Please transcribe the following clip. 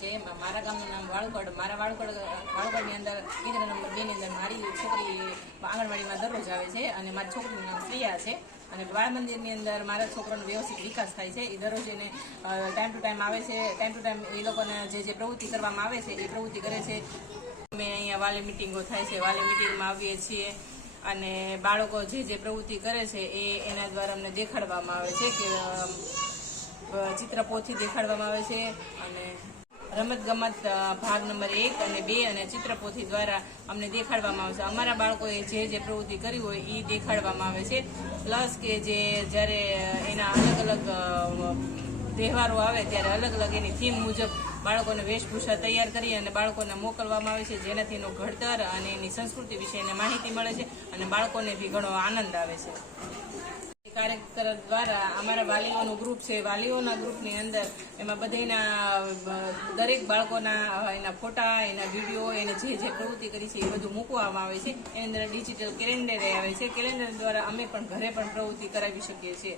છે. મારા ગામનું નામ વાળુકડ, મારા વાળુકડ વાળુકડની અંદર બીજા નંબર બેની અંદર મારી છોકરી આંગણવાડીમાં દરરોજ આવે છે અને મારી છોકરીનું નામ પ્રિયા છે. અને બાળ મંદિરની અંદર મારા છોકરાનો વ્યવસ્થિત વિકાસ થાય છે. એ દરરોજ એને ટાઈમ ટુ ટાઈમ આવે છે. ટાઈમ ટુ ટાઈમ એ લોકોને જે જે પ્રવૃત્તિ કરવામાં આવે છે, એ પ્રવૃત્તિ કરે છે. અમે અહીંયા વાલી મિટિંગો થાય છે. વાલી મિટિંગમાં આવીએ છીએ અને બાળકો જે જે પ્રવૃત્તિ કરે છે એ એના દ્વારા અમને દેખાડવામાં આવે છે કે ચિત્ર ચિત્રપોથી દેખાડવામાં આવે છે અને રમત ગમત ભાગ નંબર એક અને બે અને ચિત્રપોથી દ્વારા અમને દેખાડવામાં આવે છે. અમારા બાળકોએ જે જે પ્રવૃત્તિ કરી હોય એ દેખાડવામાં આવે છે. પ્લસ કે જે જ્યારે એના અલગ અલગ તહેવારો આવે ત્યારે અલગ અલગ એની થીમ મુજબ બાળકોને વેશભૂષા તૈયાર કરી અને બાળકોને મોકલવામાં આવે છે, જેનાથી એનું ઘડતર અને એની સંસ્કૃતિ વિશે એને માહિતી મળે છે અને બાળકોને બી ઘણો આનંદ આવે છે. કાર્યકર દ્વારા અમારા વાલીઓનું ગ્રુપ છે, વાલીઓના ગ્રુપની અંદર એમાં બધાના દરેક બાળકોના એના ફોટા, એના વીડિયો એને જે જે પ્રવૃત્તિ કરી છે એ બધું મૂકવામાં આવે છે. એની અંદર ડિજિટલ કેલેન્ડર આવે છે. કેલેન્ડર દ્વારા અમે પણ ઘરે પણ પ્રવૃત્તિ કરાવી શકીએ છીએ.